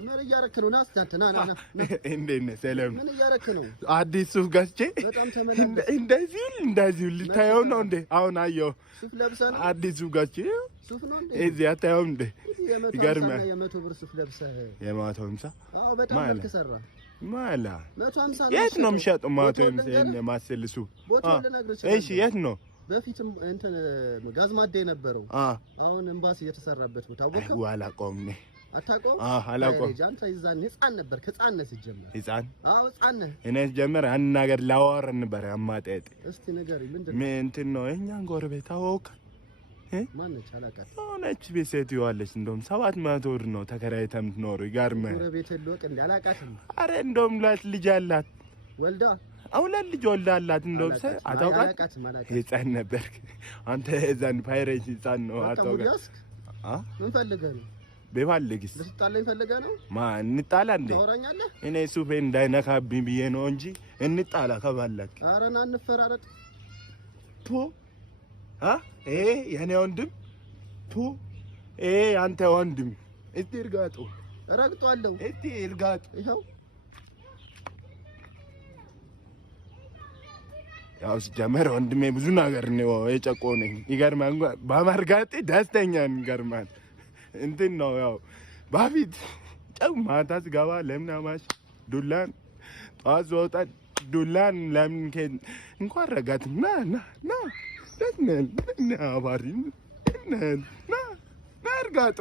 ምን እያረክ ነው? ናስ ታንተና እንዴት ነህ ሰላም? ምን እያረክ ነው? አዲስ ሱፍ ገዝቼ በጣም ተመለከተ። እንደዚህ ልታየው ነው እንዴ? አሁን አየሁ። ሱፍ ለብሰህ ነው? አዲስ ሱፍ ገዝቼ ሱፍ ነው እንዴ? እዚህ አታየውም እንዴ? ይገርምሃል። የመቶ ብር ሱፍ ለብሰህ 150? አዎ በጣም መልክ ሰራ። ማላ 150 የት ነው የሚሸጠው? 150 ማሰል ሱፍ። ቦታው ልነግርህ እችላለሁ። እሺ የት ነው? በፊትም እንትን ጋዝ ማዳ የነበረው አሁን ኤምባሲ እየተሰራበት ቦታ አወቀው። አላውቀውም እኔ። አታውቀውም? አላውቀውም። አንተ ይዛን ህፃን ነበር። ከህፃንነት ሲጀመር ህፃን? አዎ ህፃን ነህ። እኔ ሲጀመር አንድ ነገር ላወራን ነበር አማጣጤ። እስቲ ንገረኝ ምንድን ነው? ምን እንትን ነው የእኛን ጎረቤት አወቅህ? ማነች? አላውቃትም። ሆነች ቤት ሴትዮ አለች። እንደውም 700 ብር ነው ተከራይታ የምትኖረው። ይገርምሃል። ጎረቤት ልወቅ እንዴ? አላውቃትም። አረ እንደውም ልጅ አላት ወልዳ አውላል ልጅ ወልዳላት። እንደውም አታውቃትም? ህፃን ነበርክ አንተ። እዛን ፓይሬት ህፃን ነው አታውቃትም? ምን ፈልገህ ነው? በባልግስ ልትጣላኝ ፈልገህ ነው? ማን እንጣላ እንዴ? ታወራኛለህ? እኔ ሱፌ እንዳይነካብኝ ብዬ ነው እንጂ እንጣላ ከባላክ። ኧረ ና እንፈራረጥ። ቱ የኔ ወንድም ቱ አንተ ወንድም እስቲ እርጋጡ። እረግጧለሁ። እስቲ እርጋጡ። ይኸው ያው ሲጀመር ወንድሜ ብዙ ነገር ነው የጨቆነኝ። ይገርማል። በማርጋጤ ደስተኛ ነኝ። ይገርማል። እንትን ነው ያው በፊት ማታ ስገባ ለምን አማሽ ዱላን ጠዋት ስወጣ ዱላን ለምን እንኳን ረጋት ና አባሪ ና እርጋጡ